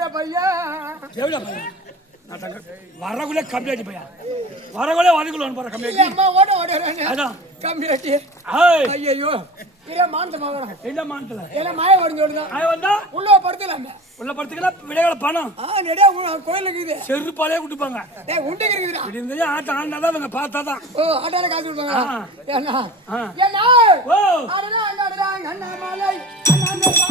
எவ்வளோ பையன் வரக்குள்ளே கம்மியாட்டி பையன் வரக்குள்ளே வந்துக்குள்ள போற கம்மியாட்டி அதான் கம்மியாட்டி ஐயோ என்ன மானத்துல என்ன மாய வந்தா உள்ள படுத்தலாமே உள்ள படுத்துக்கலாம் விடைகள பணம் நிறைய கோயிலுக்கு செருப்பாலே குடுப்பாங்க உண்டு ஆட்டம் ஆடினாதான் அவங்க பார்த்தாதான் ஆட்டால காசு கொடுப்பாங்க என்ன அண்ணாமலை என்ன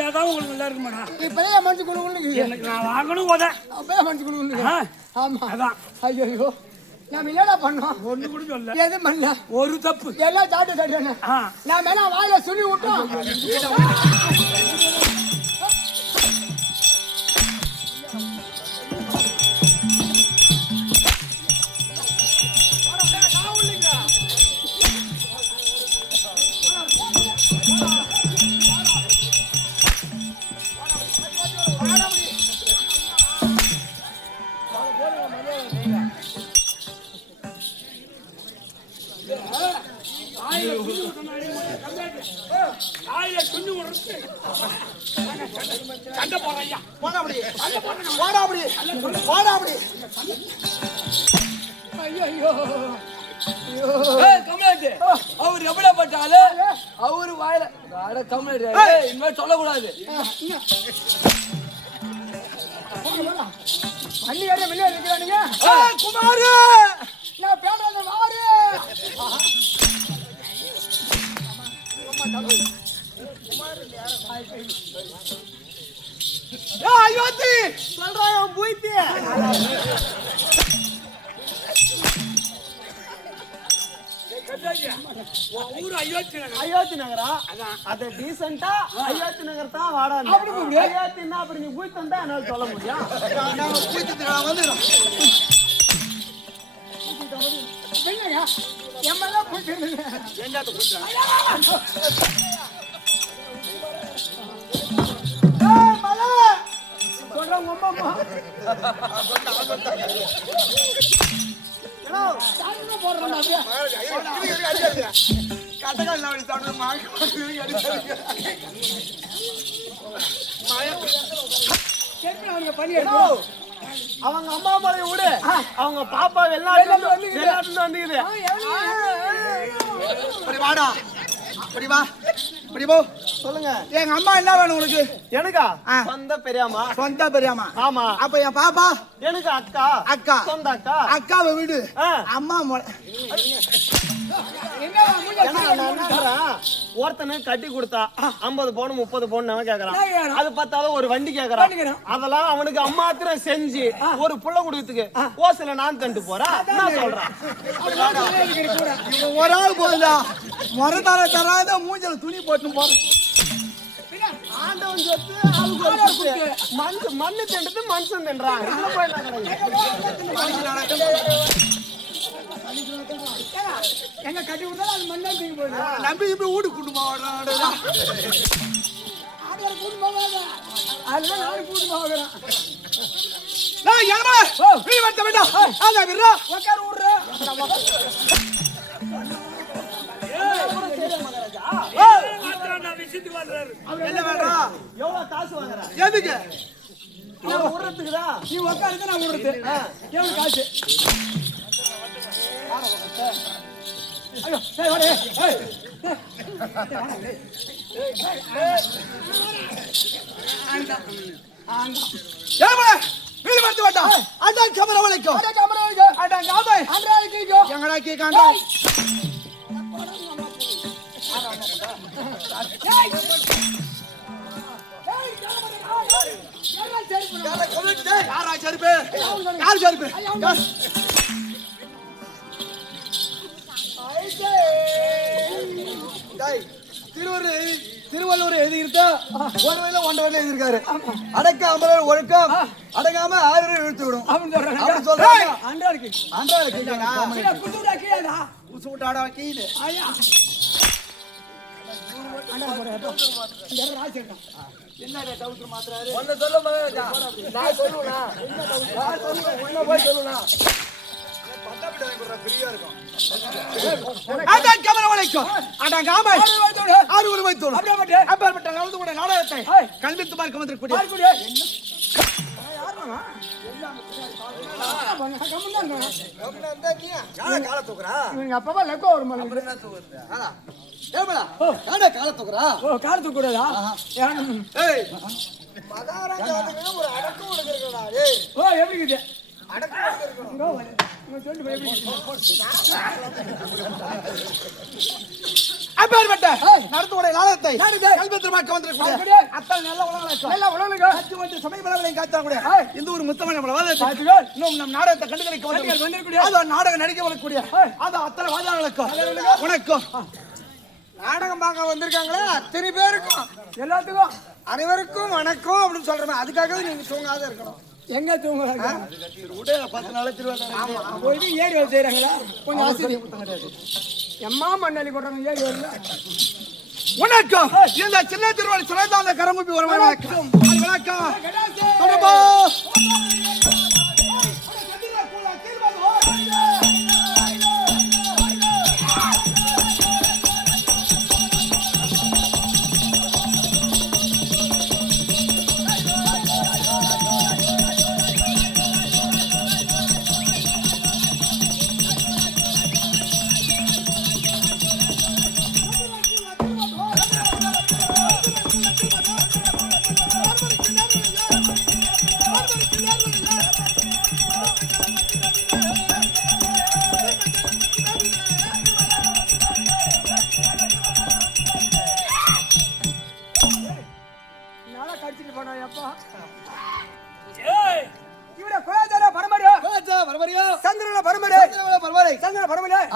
அடிச்சாதான் உங்களுக்கு நல்லா இருக்கு மேடம் இப்பயே மனசு குழுகுன்னு நான் வாங்கணும் போதேன் அப்பயே மனசு குழுகுன்னு ஆமா அதான் ஐயோ நான் இல்லடா பண்ணோம் ஒண்ணு கூட சொல்ல எது பண்ணல ஒரு தப்பு எல்லாம் சாப்பிட்டு சாப்பிட்டேன் நான் மேல வாயில சுனி விட்டோம் அவர் எவ்வளவு பட்டாலும் அவரு வாயில இனிமேல் சொல்லக்கூடாது குமாரு நான் பேசுறது வாரு அயோத்தி சொல்றான் போயிட்டு அயோத்தி நகரா அது டீசென்ட்டா அயோத்தி நகர் தான் வாடா அயோத்தின்னா அப்படி நீ போய் தந்தா என்னால சொல்ல முடியும் அவங்க அம்மா அப்பாவை விடு அவங்க பாப்பா வெளிநாட்டுல வந்துக்குது வாடா வா சொல்லுங்க எங்க அம்மா என்ன வேணும் உங்களுக்கு எனக்கா சொந்த பெரியாமா ஆமா அப்ப என் பாப்பா எனக்கு அக்கா சொந்த அக்காவை விடு அம்மா ஒருத்தனை கட்டி கொடுத்தா 50 பவுன் 30 பவுன் கேக்குறான் அது பார்த்தாலும் ஒரு வண்டி கேக்குறான் அதெல்லாம் அவனுக்கு அம்மாத்திரம் செஞ்சு ஒரு புள்ள கொடுக்கறதுக்கு ஓசையில நான் கண்டு போறேன் நான் சொல்றேன் ஒரு ஆள் போதுதா மரத்தார தராத மூஞ்சல துணி போட்டு போறேன் ஆண்டவன் சொத்து மண்ணு தின்றது மனுஷன் தின்றான் எங்க கட்டி விட்டா அது மண்ணா தூக்கி போயிடும். நம்பி இப்ப வீடு கூட்டு போவாடா. ஆடுற கூட்டு போவாங்க. அதெல்லாம் நானும் கூட்டு போகிறேன். நான் யாரா நீ வந்து வேண்டாம். ஆனா விரா உட்கார விடுற. என்ன வேண்டா? எவ்வளவு காசு வாங்குற? எதுக்கு? நான் உறத்துக்குதா? நீ உட்காருங்க நான் விடுறது. எவ்வளவு காசு? ஐயோ சரி வாடே. யாரா நீ வந்து வேண்டாம். அட கேமரா வளைக்கும். அட கேமரா வைங்க. அட காபை. ஆந்திரா கேக்கோ. எங்கடா கேக்காண்டா? ஏய் ஏய் கேமரா. யாரா செருப்பு? யாரா கொல்லுடே? யாரா செருப்பு? யார் செருப்பு? யார்? டேய் திருவள்ளூர் எழுதி இருக்கா? ஒரு வயல ஒன்றரை வயல எழுதி இருக்காரு. அடக்க அமரர் ஒழுக்கம் அடங்காம ஆறு இழுத்து விடும். அவன் சொல்றாங்க. அப்படி சொல்றாங்க. ஆந்திரா கே. ஆந்திரா கேக்குறா. இல்ல குட்டுடா கேடா. உசுட்டாடா கீது. ஐயா ஆந்திரா போறா. இந்த ராஜேடா. என்னடா டவுட் மாத்துறாரு? ஒண்ணு சொல்ல மகராஜா. நான் சொல்லுவேனா? என்ன டவுட்? நான் சொல்லுவேன். ஒண்ணு போய் சொல்லுவேனா? பட்டாபிட்ட வாங்கி போடுற ஃப்ரீயா இருக்கும். அட கேமரா வளைக்கும். அட காமை. ஆறு ஒரு வைத்தோம். அப்படியே பட்டே. அப்பேற்பட்ட நடந்து கூட நாடகத்தை கல்வித்து பார்க்க வந்திருக்கூடிய பாருக்குடியே. யாருமா? கம்முனா யாரா கால தூக்குறா? இவங்க அப்பப்பா லெக்கோ வரும் மலை. என்ன தூக்குறா? ஆனா ஏமலா யாரா கால தூக்குறா? ஓ கார் தூக்குறதா? ஏய் மகாராஜா வந்து ஒரு அடக்கம் இருக்குடா. ஏய் ஓ எப்படி இருக்குது? அடக்கம் இருக்கு. இங்க சொல்லு எப்படி இருக்குது? அப்பேற்பட்ட நடந்து கூட நாடகத்தை கல்வித்து பார்க்க வந்திருக்கூடிய அத்தனை நல்ல உலகம் நல்லா உலகங்க. அத்தி வந்து சமய பலவலை காத்தா கூட இந்த ஒரு முத்தமணி நம்மள வாழ பாத்துகள். இன்னும் நம் நாடகத்தை கண்டுகளிக்க வந்திருக்கூடிய அது நாடகம் நடிக்க வரக்கூடிய அது அத்தனை வாதாளர்களுக்கும் உனக்கும் நாடகம் பார்க்க வந்திருக்காங்களே அத்தனை பேருக்கும் எல்லாத்துக்கும் அனைவருக்கும் வணக்கம் அப்படின்னு சொல்றேன். அதுக்காகவே நீங்க தூங்காத இருக்கணும். எங்க தூங்குறாங்க? உடைய 10 நாள் திருவாங்க. போய் ஏறி வச்சு செய்யறாங்களா? கொஞ்சம் ஆசிரி எம்மா மண்ணலி போடுறாங்க ஏறி வரல. வணக்கம். இந்த சின்ன திருவாளி சுரேந்தாந்த கரங்குப்பி ஒரு வணக்கம். வணக்கம். தொடர்பா.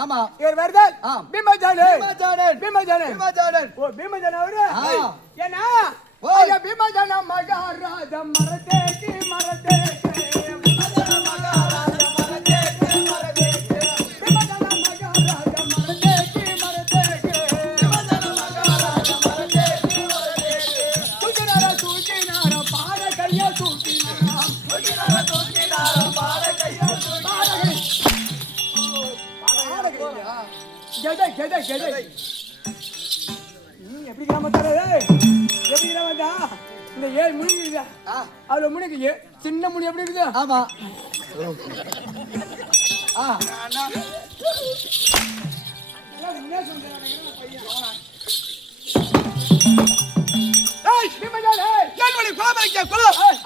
ஆமா இவர் வருதல் ஆம். பீமஜானன் பீமஜானன். பீமஜானன் பீமஜானன். ஓ பீமஜானன் அவரு ஆ. ஏன்னா ஓ. ஐயா பீமஜான மகாராஜ மரதேகி மரதேகி பீமஜான மகாராஜ மரதேகி மரதேகி பீமஜான மகாராஜ மரதேகி மரதேகி பீமஜான மகாராஜ மரதேகி மரதேகி தூக்கினார பாட கையா தூக்கினார பாட கையா கெடை கெடை கெடை எப்படி கிராமத்தாரே எப்படி கிராமத்தா இந்த 7 முனி இருக்குதா அதுல முனிக்கு சின்ன முனி எப்படி இருக்குது ஆமா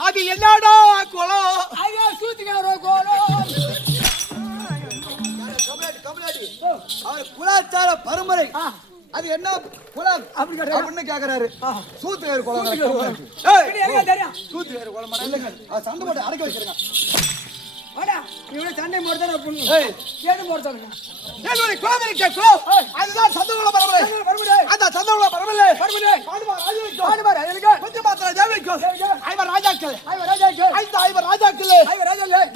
அது என்னடா குளம் சூத்திக்காரோ கோலம் அவர் குலாச்சார பரம்பரை அது என்ன குலம் அப்படின்னு கேக்குறாரு. சூத்துக்காரு குலம் சூத்துக்காரு குலம் இல்லைங்க சண்டை போட்டு அடக்க வச்சிருங்க. சண்டை போடுறதா பொண்ணு கேட்டு போடுறாங்க அதுதான் சந்தகுல பரம்பரை. அந்த சந்தகுல பரம்பரை கொஞ்சம் மாத்திர தேவைக்கும் ஐவர் ராஜாக்கள் ஐவர் ராஜாக்கள்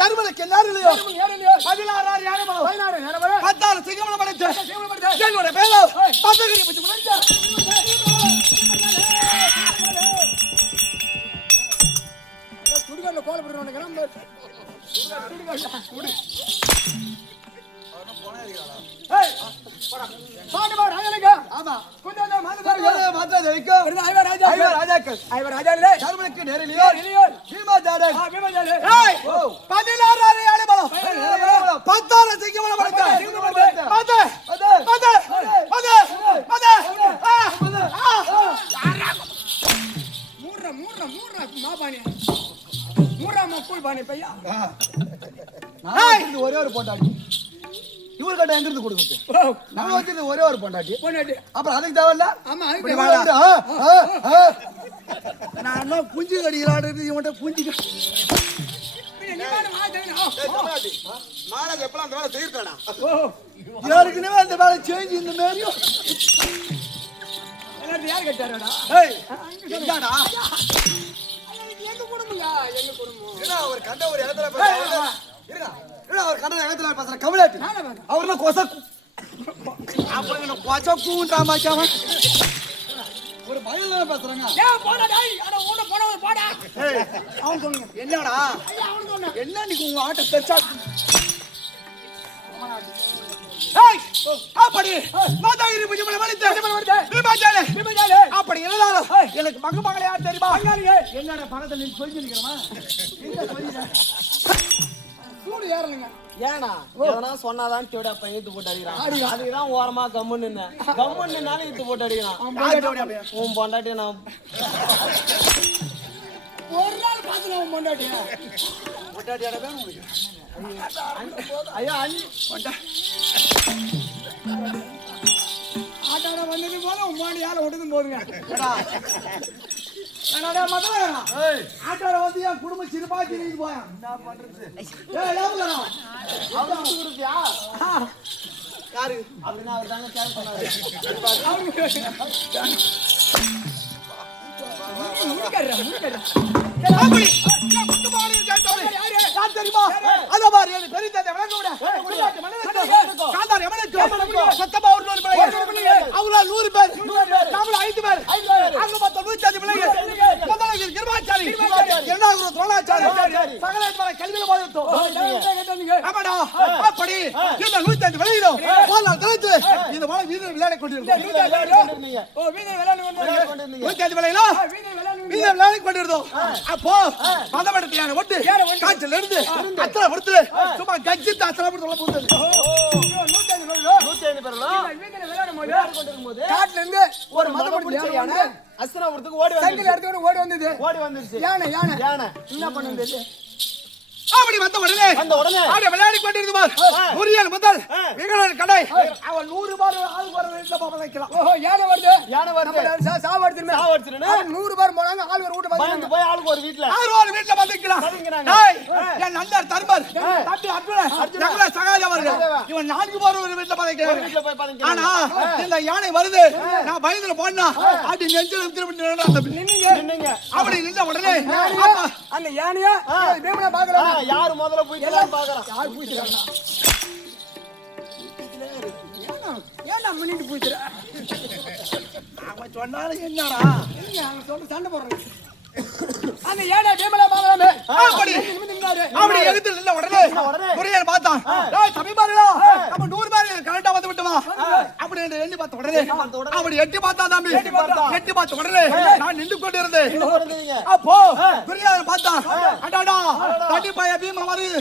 தர்மனுக்கு எல்லாரும் 16 யானை 16 சிங்கமலம் படைத்து என்னோட பேரோ பத்தகிரி பத்தி முடிஞ்சா சுடுகாட்ல கோல போடுறவன கிளம்பு பாட்டு பாடு ராஜாங்க ஆமா கொஞ்சம் மாதா மாதா தேவிக்கு ஐவர் ராஜா ராஜாக்கள் ஐவர் ராஜாலே தர்மனுக்கு நேரிலியோ இலியோர் பீமா ஜாடக் பீமா ஜாலே ஏய் 16 ஆளு பலம் 16 சிங்கமல பலத்த மாதா மாதா மாதா மாதா மூர்ரா மாபானே மூர்ரா மக்குள் பானே பையா நான் இந்த ஒரே ஒரு பொண்டாட்டி இவர் கிட்ட எங்க இருந்து கொடுக்குது நான் வச்சிருந்த ஒரே ஒரு பொண்டாட்டி அப்புறம் அதுக்கு தேவையில்ல ஆமா இப்படி வாடா நான் என்ன புஞ்சி கடிக்கலான்னு இவன்ட்ட புஞ்சி மாராஜ் எப்பலாம் அந்த வேலை செய்யறானா யாருக்குனே அந்த வேலை சேஞ்ச் இந்த மாதிரியும் எல்லாரும் யார் கேட்டாரடா ஏய் என்னடா எங்க குடும்பங்க எங்க குடும்பம் ஏடா அவர் கண்ட ஒரு இடத்துல பேசுறாங்க இருடா ஏடா அவர் கண்ட இடத்துல பேசுற கமலாட்டி அவர்னா கொசக்கு அப்ப என்ன கொசக்குன்றா மாச்சாவன் ஒரு பயல பேசுறாங்க ஏய் போடா டேய் அட ஊட போடா போடா ஏய் அவன் சொல்லுங்க என்னடா ஐயா அவன் சொன்னா என்ன நீ உங்க ஆட்ட தெச்சா ஏய் அப்படி மாதாகிரி பூஜை பண்ண வலித்த நீ பாஜாலே அப்படி இல்லதால எனக்கு மகமகளே யார் தெரியுமா என்னடா பணத்தை நீ சொல்லி நிக்கிறமா எங்க சொல்லிடா சூடு ஏறலங்க ஏனா எதனா சொன்னாதான் தேட அப்ப இழுத்து போட்டு அடிக்கிறான் அதுதான் ஓரமா கம்முன்னு நின்னேன் கம்முன்னு நின்னாலும் இழுத்து போட்டு அடிக்கிறான் உன் பொண்டாட்டி நான் ஒரு நாள் பாத்துறோம் பொண்டாட்டியா பொண்டாட்டியோட பேர் உங்களுக்கு ஐயோ அண்ணி ஆட்டாட வந்தது போல உம்மாடி யார விட்டதும் போதுங்க ஆட்டோல வந்து என் குடும்ப சிறுபா திரிஞ்சு போயான் என்ன பண்றது யாரு அப்படின்னா அவர் தாங்க தேவை பண்ணாரு விளையாட கொண்டிருந்தோம் அப்போ மதமடத்தையான ஒட்டு காய்ச்சல் இருந்து அத்தனை பொறுத்து சும்மா கட்சி அத்தனை பொறுத்து 105 பேரும் காட்டுல இருந்து ஒரு மதம் பிடிச்ச அஸ்தினாபுரத்துக்கு ஓடி சைக்கிள் எடுத்து ஓடி வந்தது ஓடி வந்துருச்சு யானை யானை என்ன பண்ணுது அப்படி வந்த உடனே ஆடி விளையாடி கொண்டிருந்தார் முரியல் முதல் விகடன் கடை அவன் 100 பார் ஆள் வர வீட்ல போக வைக்கலாம் ஓஹோ யானை வருது சாவடுத்துமே 100 பார் போறாங்க ஆள் ஒரு வீட்டு வந்து போய் ஆளுக்கு ஒரு வீட்ல வீட்ல வந்துக்கலாம் டேய் என் நண்பர் தர்மர் தம்பி அர்ஜுன சகாதேவர்கள் இவன் 4 பார் ஒரு வீட்ல போய் ஆனா இந்த யானை வருது நான் பயந்துல போனா அப்படி நெஞ்சில திரும்பி நின்னீங்க அப்படி நின்ன உடனே அந்த யானையா தேவனா பார்க்கறாங்க யார் முதல்ல போய் எல்லாம் பாக்குறான் யார் பூச்சிறாங்க ஏன்னா முன்னிட்டு பூச்சிற அவன் சொன்னாலும் என்னடா அவங்க சொல்ல சண்டை போடுறாங்க அந்த யானை தேவனா பார்க்கறாமே அப்படி எதிர்த்து நின்ன உடனே முரியல் பார்த்தான் டேய் தம்பி பாருடா நம்ம 100 பேர் கரெக்ட்டா வந்து விட்டுமா அப்படி எண்ணி பார்த்த உடனே அப்படி எட்டி பார்த்தா தம்பி எட்டி பார்த்த உடனே நான் நின்று கொண்டிருந்தேன் அப்போ முரியல் பார்த்தான் அடடா தட்டி பைய பீமா வருது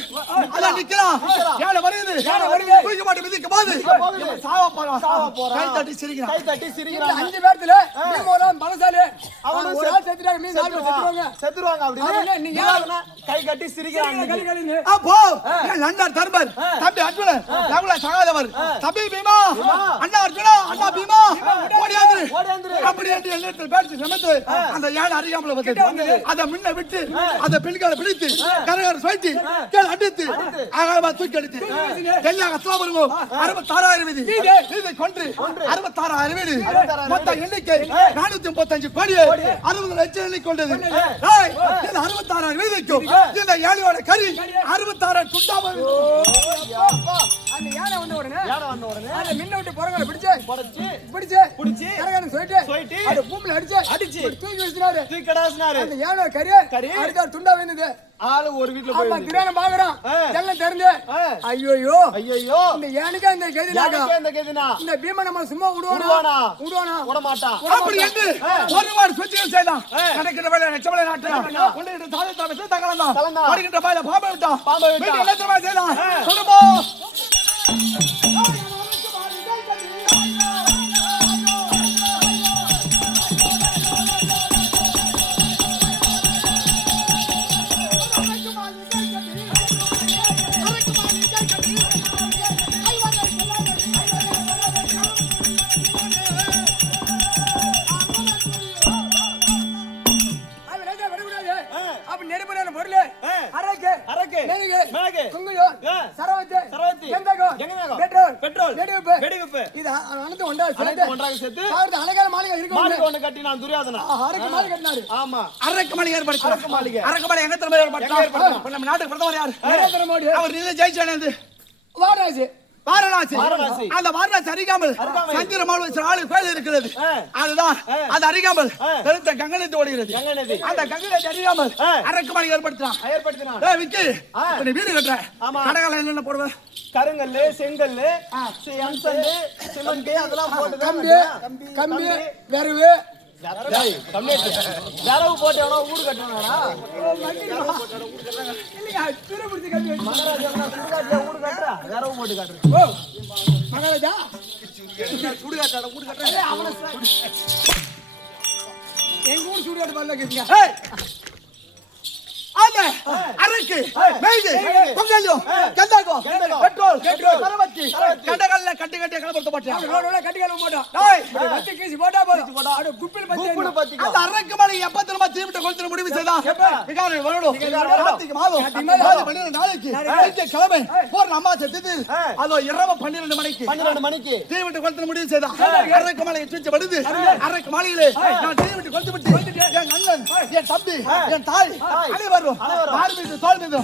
அத நிக்கிறான் யானை வருது தூக்கி மாட்டி மிதிக்க போகுது சாவ போறான் கை தட்டி சிரிக்கிறான் 5 பேர்ல பீமோலாம் பலசாலி அவன் ஒரு ஆள் செத்துறாங்க மீன் ஆள் செத்துருவாங்க அப்படினா நீங்க கை கட்டி சிரிக்கிறாங்க அப்போ நண்பர் தர்மர் தம்பி அர்ஜுன நம்மள சகாதேவர் தம்பி பீமா அண்ணா அர்ஜுனா அண்ணா பீமா ஓடியாந்து அப்படி என்று எண்ணத்தில் பேசி சமத்து அந்த யானை அறியாமல வந்து அத முன்ன விட்டு அந்த பெண்களை பிடித்து கரகர சுத்தி கேள் அடித்து ஆகாம தூக்கி அடித்து எல்லா அஸ்லாமருங்கோ 66000 வீதி இதை கொன்று 66000 வீடு மொத்த எண்ணிக்கை 435 கோடி 60 லட்சம் எண்ணிக்கை கொண்டது இந்த 66000 வீதிக்கும் இந்த யானையோட கறி 66 துண்டாம அந்த யானை வந்த உடனே அந்த மின்ன விட்டு போறவங்கள பிடிச்சு கரகாரன் சொல்லிட்டு அது பூமியில அடிச்சு தூக்கி வச்சினாரு அந்த யானை கறி அடுத்த துண்டா விழுந்தது ஆளு ஒரு வீட்ல போய் திரான பாக்குறோம் எல்லாம் தெரிஞ்சு ஐயோ இந்த யானைக்கு இந்த கதினா இந்த பீம நம்ம சும்மா விடுவானா விட மாட்டான் அப்படி என்று ஒரு வார சுத்தியம் செய்தான் கணக்கிட்ட வேலை நச்சமலை நாட்டு கொண்டு தாளத்தை வச்சு தகலந்தான் படிக்கிட்ட பாயில பாம்பை விட்டான் வீட்டு என்ன தெரியுமா செய்தான் சொல்லுமோ வாரணாசி அந்த வாரணாசி அறியாமல் சந்திரமால் ஆளு கோயில் இருக்கிறது அதுதான் அது அறியாமல் பெருத்த கங்கை நதி ஓடுகிறது அந்த கங்கை நதி அறியாமல் அரக்கமணி ஏற்படுத்தினான் விக்கி நீ வீடு கட்டுற கடகால என்னென்ன போடுவ கருங்கல்லு செங்கல்லு எம்சல்லு சிமெண்ட் அதெல்லாம் போட்டு கம்பி வெறுவு வரவு போட்டு எவனோ ஊடு கட்டுவானா ஊடு கட்டுறா வரவு போட்டு காட்டுற மகாராஜா சுடுகாட்டாட ஊடு கட்டுற எங்க ஊர் சுடுகாட்டு பண்ணல கேட்டீங்க அரக்கு மேய்து பொங்கலும் கந்தாகோ பெட்ரோல் சரவத்தி கடகல்ல கட்டி கலப்பத்த மாட்டான் ரோடோட கட்டி கலப்ப மாட்டான் டேய் பத்தி கீசி போடா போடா அட குப்பில் பத்தி அந்த அரக்கு மலை எப்ப திரும்ப தீவிட்ட கொளுத்து முடிவு செய்தா விகார வரணும் கார்த்திகை மாதம் 12 நாளைக்கு கிழமை போற அமாவாசை திதி அது இரவு 12 மணிக்கு தீவிட்ட கொளுத்து முடிவு செய்தா அரக்கு மலை சுற்றி வருது அரக்கு மலையிலே நான் தீவிட்ட கொளுத்து விட்டு என் அண்ணன் என் தம்பி என் தாய் அனைவரும் பார்மிது தோல்மிது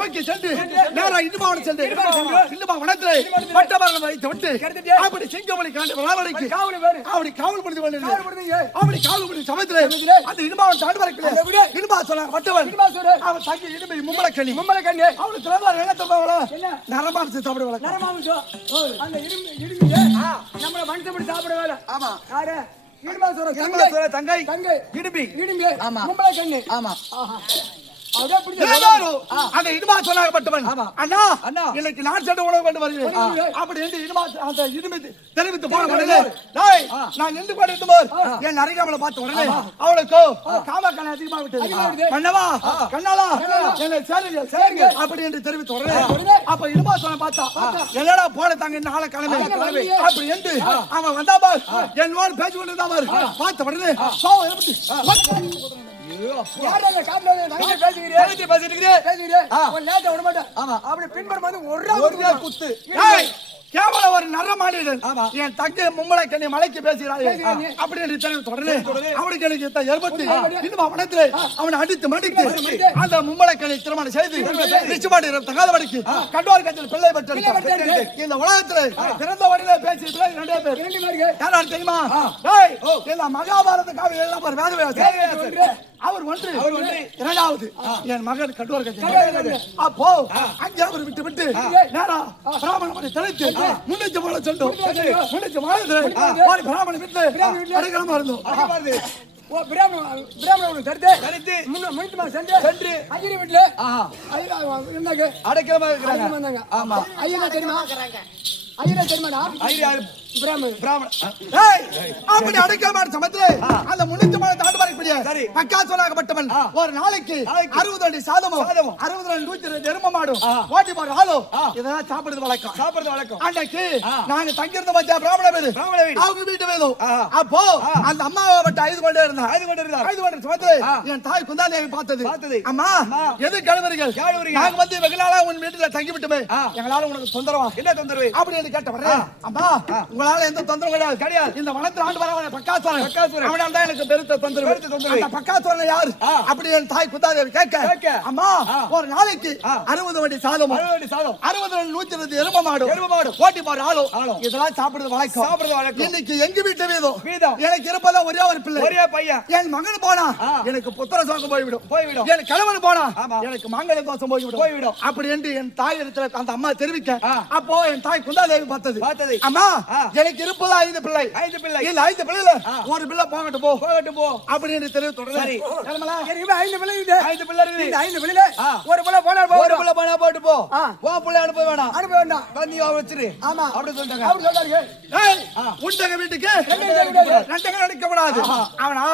போக்கி சென்று நேரா இடுமாவன சென்று இடுமாவனத்திலே பட்டமரம் வைத்து விட்டு அப்படி சிங்கமணி காண்ட ராவணிக்கு அப்படி காவல் புரிந்து கொண்டிருந்தது அப்படி காவல் புரிந்து சமயத்திலே அந்த இடுமாவன் தாண்டு வரக்கல இடுமா சொன்னாங்க வட்டவன் அவன் தங்கி இடுமை மும்மலக்கண்ணி அவனுக்கு திறந்தார் என்ன தப்பாவளா நரமாம்சம் சாப்பிடுவாங்க நரமாம்சம் அந்த இடுமியே நம்மள மனுஷப்படி சாப்பிடுவாங்க ஆமா யாரு தங்கை இடும்பி மும்பல கண்ணு ஆமா அந்த இடுமா சொன்னாகப்பட்டவன் அண்ணா இன்னைக்கு நான் சென்று உணவு கொண்டு வருகிறேன் அப்படி என்று இடுமா அந்த இடுமை தெரிவித்து போன உடனே நான் நின்று கொண்டிருக்கும் போது என் அருகாமலை பார்த்த உடனே அவளுக்கு காமக்கண்ணை அதிகமாக விட்டது கண்ணவா கண்ணாலா என்னை சேருங்க அப்படி என்று தெரிவித்த உடனே அப்ப இடுமா சொன்ன பார்த்தா என்னடா போன தாங்க இந்த ஆளை கிளம்பி அப்படி என்று அவன் வந்தா என்னோடு பேச்சு கொண்டிருந்தார் பார்த்த உடனே குத்து கேவல ஒரு நர மாநிலன் என் தங்கை மும்மலை கண்ணி மலைக்கு பேசுகிறாள் அப்படி என்று தெரிவித்த உடனே அவனுக்கு எனக்கு எழுபத்தி இன்னும் வனத்திலே அவனை அடித்து மடித்து அந்த மும்மலை கண்ணி திருமணம் செய்து நிச்சயமாடி தகாதபடிக்கு கண்டோர் கட்சியில் பிள்ளை பெற்று இந்த உலகத்திலே பிறந்த வழியிலே பேசி ரெண்டே பேர் யாராவது தெரியுமா இந்த மகாபாரத காவியம் எல்லாம் ஒரு வேத அவர் ஒன்று இரண்டாவது என் மகன் கண்டோர் கட்சி அப்போ அங்கே அவர் விட்டு விட்டு நேரா பிராமணனை தெளித்து முன்னிச்சு போல சொன்னோம் முன்னிச்சு வாழ்ந்து பிராமண வீட்டுல அடைக்கலமா இருந்தோம் அடைக்கலமா இருக்கிறாங்க ஆமா ஐயா தெரியுமா ஐயா தெரியுமாடா அப்படி அடைக்கலமான சமயத்திலே அந்த முன்னிச்சு போல தாண்டு வரக்கூடிய மக்கா சொல்லாகப்பட்டவன் ஒரு நாளைக்கு 60 அடி சாதமும் 60 100 எரும மாடும் ஓட்டி போற ஆளோ இதெல்லாம் சாப்பிடுறது வழக்கம் அன்னைக்கு நாங்க தங்கியிருந்த மத்திய பிராமண வீடு அவங்க வீட்டு வேதம் அப்போ அந்த அம்மாவை விட்டு ஐது கொண்டே இருந்தா சமயத்திலே என் தாய் குந்தாதேவி பார்த்தது அம்மா எது கழுவறீர்கள் நாங்க வந்து வெகு நாளா உன் வீட்டுல தங்கி விட்டுமே எங்களால உனக்கு தொந்தரவா என்ன தொந்தரவு அப்படி என்று கேட்ட அம்மா உங்களால எந்த தொந்தரவும் கிடையாது இந்த வனத்தில் ஆண்டு வரவன் பக்காசுரன் அவனால் தான் எனக்கு பெருத்த தொந்தரவு அந்த பக்காத்தோரன் யாரு அப்படி என் தாய் குந்தாதேவி கேட்க அம்மா ஒரு நாளைக்கு 60 வண்டி சாதம் 60 120 எரும மாடு ஓட்டி போற ஆளும் இதெல்லாம் சாப்பிடுறது வழக்கம் இன்னைக்கு எங்க வீட்டு வீதம் எனக்கு இருப்பதா ஒரே ஒரு பிள்ளை ஒரே பையன் என் மகன் போனா எனக்கு புத்திர சோகம் போய்விடும் என் கணவன் போனா எனக்கு மங்கள தோஷம் போய்விடும் அப்படி என்று என் தாய் இடத்துல அந்த அம்மா தெரிவிக்க அப்போ என் தாய் குந்தாதேவி பார்த்தது அம்மா எனக்கு இருப்பதா 5 பிள்ளை இல்ல 5 பிள்ளைல ஒரு பிள்ளை போகட்டும் போ அப்படி என்று தெரிவித்து தொடர்ந்து 5 பிள்ளை இருக்குது 5 பிள்ளை இருக்குது 5 பிள்ளைல ஒரு பிள்ளை போனா போட்டு போ பிள்ளை அனுப்ப வேண்டாம் நீ வச்சிரு ஆமா அப்படி சொல்றாங்க டேய் உண்டக வீட்டுக்கு ரெண்டங்க நடிக்க கூடாது அவனா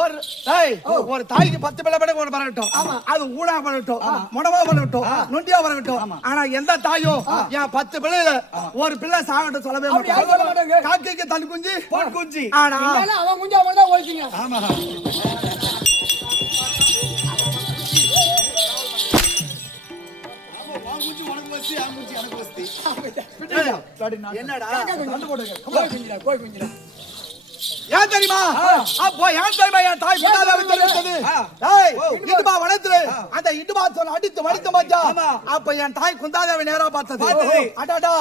ஒரு தாய்க்கு 10 பிள்ளை பட ஒரு வரட்டும் அது ஊடா வரட்டும் முடவா வரட்டும் நொண்டியா வரட்டும் ஆனா எந்த தாயும் என் 10 பிள்ளைல ஒரு பிள்ளை சாகட்டும் சொல்லவே மாட்டாங்க காக்கைக்கு தன் குஞ்சு பொன் குஞ்சு ஆனா அவன் குஞ்சு அவன் தான் ஓடிங்க ஆமா என்னடா ஏன் தெரியுமா அப்போ ஏன் தெரியுமா என் தாய் குந்தாதேவி தெரிவித்தது இடுபா வளர்த்து அந்த இடுபா சொன்ன அடித்து வடித்து மச்சா அப்ப என் தாய் குந்தாதேவி நேரா பார்த்தது அடாடா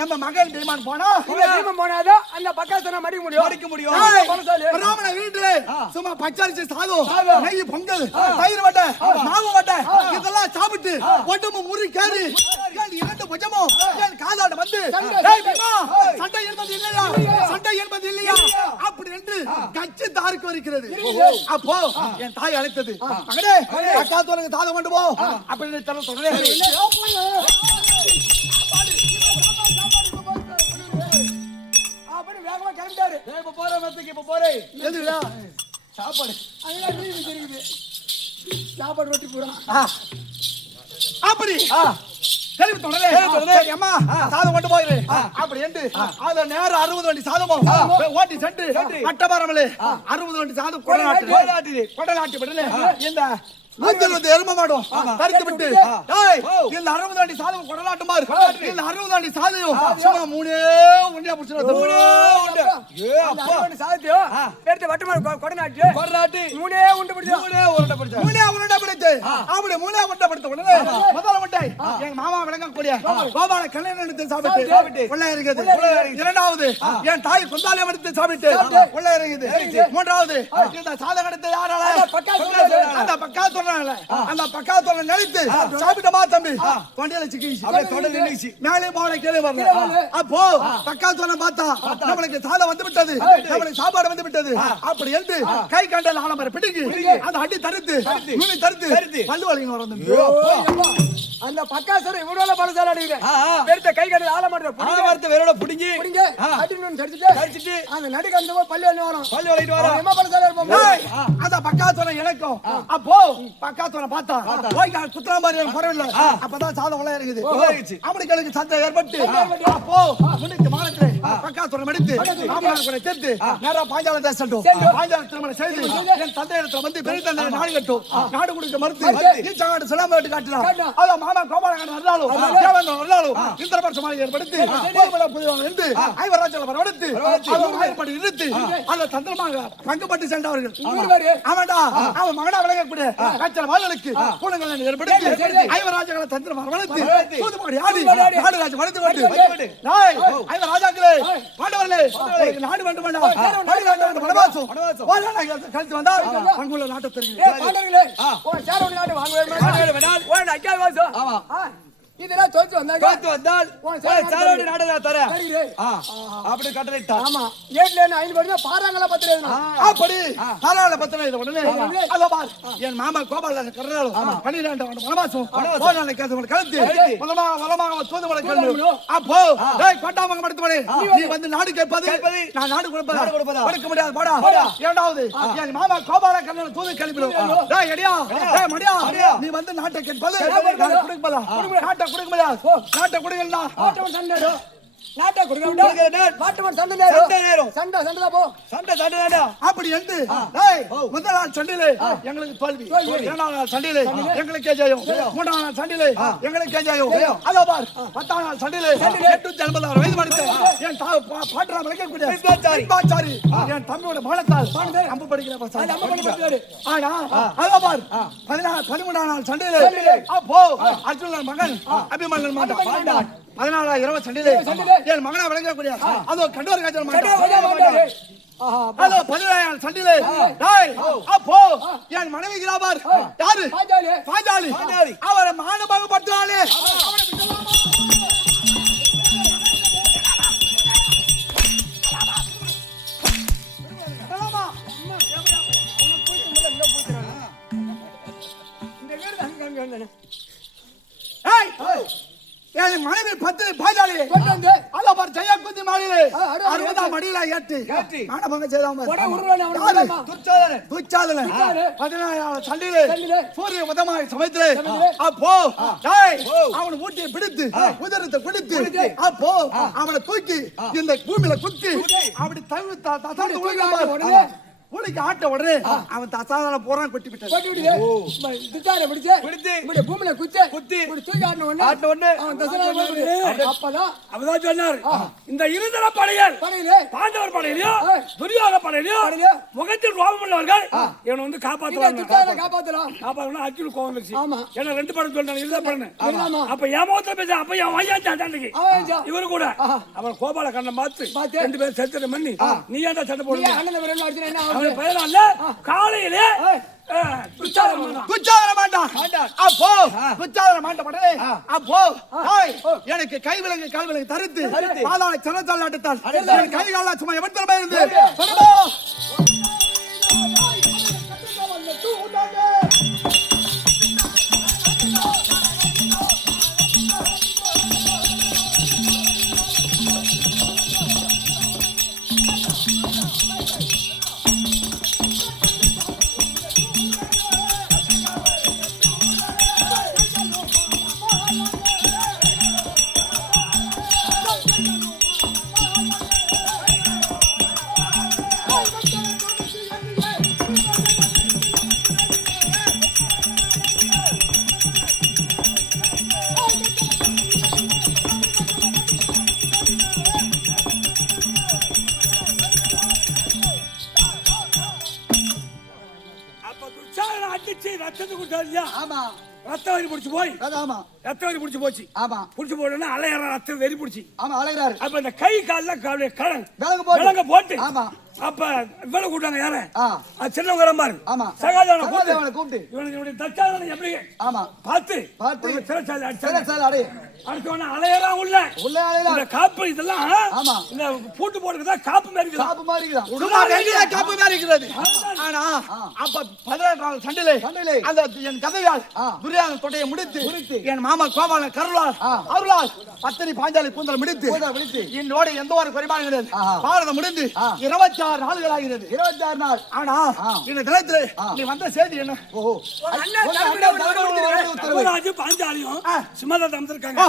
நம்ம மகன் பீமான் போனாதோ அந்த பக்கத்துல மடிக்க முடியும் பிராமண வீட்டுல சும்மா பச்சரிசி சாதம் நெய் பொங்கல் தயிர் வட்டை மாவு வட்டை இதெல்லாம் சாப்பிட்டு உடம்பு முறி கேறி இரண்டு புஜமும் என் காதாட வந்து சண்டை என்பது இல்லையா அப்படி என்று கட்சி தாருக்கு வருகிறது அப்போ என் தாய் அழைத்தது மகனே அக்காத்தோனுக்கு தாதம் கொண்டு போ அப்படின்னு தொடரே அப்படி வேகமா கிளம்பிட்டாரு இப்ப போறேன் எதுடா சாப்பாடு சாப்பாடு ரொட்டி பூரா அப்படி அம்மா சாதம் கொண்டு போயிரு அப்படி என்று அத நேரம் 60 வண்டி சாதமும் ஓட்டி சென்று அட்டபாரமலே 60 வண்டி சாதம் கொடநாட்டி விடல இந்த 120 எரும மாடும் தரித்து விட்டு இந்த 60 வண்டி சாதம் கொடநாட்டுமாறு இந்த 60 வண்டி சாதம் சும்மா மூணே உண்டியா புடிச்சு சாதத்தையோ எடுத்து வட்டமா கொடநாட்டி மூணே உண்டை பிடிச்சு அப்படி மூணே உண்டை பிடித்த உடனே முதல்ல உண்டை எங்க மாமா விளங்கக்கூடிய கோபால கல்யாணம் எடுத்து சாப்பிட்டு உள்ள இருக்குது இரண்டாவது என் தாய் குந்தாலியம் எடுத்து சாப்பிட்டு உள்ள இருக்குது மூன்றாவது இந்த சாதம் எடுத்து யாரால அந்த பக்கா அந்த பக்காத்தோட நினைத்து சாப்பிட்டமா தம்பி தொண்டையில சிக்கிச்சு மேலே போன கீழே வரல அப்போ பக்காத்தோட பார்த்தா நம்மளுக்கு சாதம் வந்து விட்டது நம்மளுக்கு சாப்பாடு வந்து விட்டது அப்படி என்று கை கண்டல் ஆலமர பிடிக்கு அந்த அடி தடுத்து நுனி தடுத்து பல்லு வலிங்க வரது அந்த பக்காசர இவரோட பலசால அடிக்குது கை கண்டல் ஆலமர வேரோட புடிங்கி அடி நுனி தடுத்துட்டு அந்த நடு கண்டவோ பல்லு வலிட்டு வரும் என்ன பலசால இருப்போம் அந்த பக்காத்தோட இலக்கம் அப்போ பக்காத்தோட பார்த்தா போய் குத்துறா மாதிரி பரவாயில்ல அப்பதான் சாதம் உள்ள இருக்குது அவனுக்கு சண்டை ஏற்பட்டு அப்போ முன்னிட்டு மாலத்துல பக்காத்தோட மடித்து மாமனார் கூட சேர்த்து நேரா பாஞ்சாலம் தேசட்டும் பாஞ்சாலம் திருமணம் செய்து என் தந்தை இடத்துல வந்து பெரிய தந்தை நாடு கட்டும் நாடு கொடுக்க மறுத்து ஈச்சாடு சிலாம வெட்டு காட்டினான் அதான் மாமா கோபாலகன் வரலாலும் தேவன் வரலாலும் இந்திரபட்ச மாளிகை ஏற்படுத்தி புதியவன் இருந்து ஐவராஜ்ல வரவடுத்து ஆயப்படி நிறுத்தி அதை தந்திரமாக பங்குபட்டு சென்றவர்கள் ஆமாண்டா அவன் மகனா விளங்கக்கூடிய வாழ்களுக்கு கூடங்கள் ஏற்படுத்தி ஐவராஜாக்களை தந்திரம் வரவழைத்து தூதுமாடி ஆடி நாடு ராஜ்யம் வளர்த்து கொண்டு ஐவராஜாக்களே பாண்டவர்களே நாடு வேண்டும் வேண்டாம் வனவாசம் கழித்து வந்தால் பங்குள்ள நாட்டை தெரிவிக்கிறேன் நாடு வாங்க இதெல்லாம் தோத்து வந்தால் சாரோடி நாடா தர அப்படி கட்டளைட்டா ஆமா ஏட்ல 5 வருஷமா பாறாங்கள பத்திரேனா அப்படி பாறாங்கள பத்திரே உடனே அத பார் என் மாமா கோபால கர்றாலோ 12 வனவாசம் போனால கேது கலந்து வலமா தூதுமலை கல்லு அப்போ டேய் கோட்டாமங்க படுத்துவனே நீ வந்து நாடு கேட்பது நான் நாடு கொடுப்பதா கொடுக்க முடியாது போடா இரண்டாவது என் மாமா கோபால கல்லு தூது கிளம்பிடு டேய் எடியா டேய் மடியா நீ வந்து நாட்டை கேட்பது கொடுப்பதா நாட்டை கொடுக்க முடியாது நாட்டை கொடுக்கலனா நாட்டை சண்டை நாட்டை கொடுக்க மாட்டு சண்டை நேரம் சண்டை தான் போ சண்டை அப்படி என்று டேய், முதல் நாள் சண்டையிலே எங்களுக்கு தோல்வி, இரண்டாம் நாள் சண்டையிலே எங்களுக்கே ஜெயம், மூன்றாம் நாள் சண்டையிலே எங்களுக்கே ஜெயம். அதோ பார், 10ஆம் நாள் சண்டையிலே 886 வயது மனித என் பாட்டரா விளக்கக்கூடிய பிஸ்பாச்சாரி என் தம்பியோட மானத்தால் அம்பு படிக்கிற ஆனா அதோ பார் 13ஆம் நாள் சண்டையிலே அப்போ அர்ஜுனன் மகன் அபிமன்யன் மாட்டான் 14 இரவு சண்டையிலே என் மகனா விளங்கக்கூடிய அதோ கண்டோர் காய்ச்சல் மாட்டான். அதோ 17 சண்டிலே டேய் அப்போ என் மனைவி கிராபார் யாரு பாஞ்சாலி அவரை மானபங்கப்படுத்தானே என் மனைவி பத்தினி பாஞ்சாலி அல்ல பார் ஜெயா குந்தி மாளிகை 60ஆம் அடியில ஏற்றி மானபங்க செய்தாம துச்சாதனன் 14ஆம் சண்டிலே சூரிய உதயமாய் சமயத்திலே அப்போ டேய் அவன் ஊட்டியை பிடித்து உதரத்தை பிடித்து அப்போ அவனை தூக்கி இந்த பூமியில குத்தி அப்படி தவிர்த்து உலக பூலிக்கு ஆட்ட உடனே அவன் தசாதான போறான் கொட்டி விட்டான். பூமியில குத்தி தூக்கி ஆட்டின உடனே அவன் அப்பதான் அவதான் சொன்னார், இந்த இருதர படைகள் பாண்டவர் படையிலையோ துரியோதன படையிலையோ முகத்தில் கோபம் உள்ளவர்கள் இவனை வந்து காப்பாத்தலாம் அர்ஜுன் கோபம் வச்சு ஏன்னா 2 படம் சொல்றாங்க இருதர படம் அப்ப என் முகத்துல பேச அப்ப என் வையாச்சாண்டைக்கு இவரு கூட அவன் கோபால கண்ணை பார்த்து 2 பேரும் செத்துற மண்ணி நீ ஏன்டா சண்டை போடுற காலையிலே எனக்கு கை விலங்கு கால் விலங்கு தரித்து பாதாள சனத்தால் நாட்டத்தால் கை கால சும்மா எவன் இருந்து ரத்த வரி பிடிச்சு போய் ரத்த வரி பிடிச்சு போச்சு பிடிச்சு போடணும் அலையற ரத்த வெறி பிடிச்சி அலையறாரு அப்ப இந்த கை கால்ல விலங்க போட்டு அப்ப இவ்வளவு கூட்டாங்க யார சின்னவங்க பாரு சகாதேவனை கூப்பிட்டு இவனுடைய தச்சாதனை எப்படி பார்த்து சிறைச்சாலை அடை அடுத்தவன அலையறான் உள்ள காப்பு இதெல்லாம் இந்த பூட்டு போடுறதா காப்பு மாதிரி காப்பு மாதிரி இருக்கிறது ஆனா அப்ப 16ஆம் சண்டையிலே அந்த என் கதையால் துரியோதன தொடையை முடித்து என் மாமா கோபாலன் அருளால் பத்தினி பாஞ்சாலி கூந்தல் முடித்து என்னோட எந்த ஒரு குறைபாடு கிடையாது பாரதம் முடிந்து 26 நாள்கள் ஆகிறது 26 நாள் ஆனா இந்த தினத்திலே நீ வந்த செய்தி என்ன பாஞ்சாலியும் சிம்மதா தந்திருக்காங்க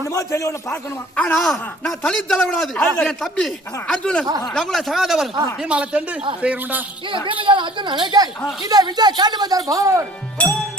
என்னமோ தெளிவோட பார்க்கணுமா ஆனா நான் தனி தலைவிடாது என் தம்பி அர்ஜுனன் நம்மள சகாதவர் நீ மாலை தண்டு செய்யணும்டா இல்ல பீமஜால அர்ஜுனன் இதை விஜய் காட்டு பஜார் பாரோட்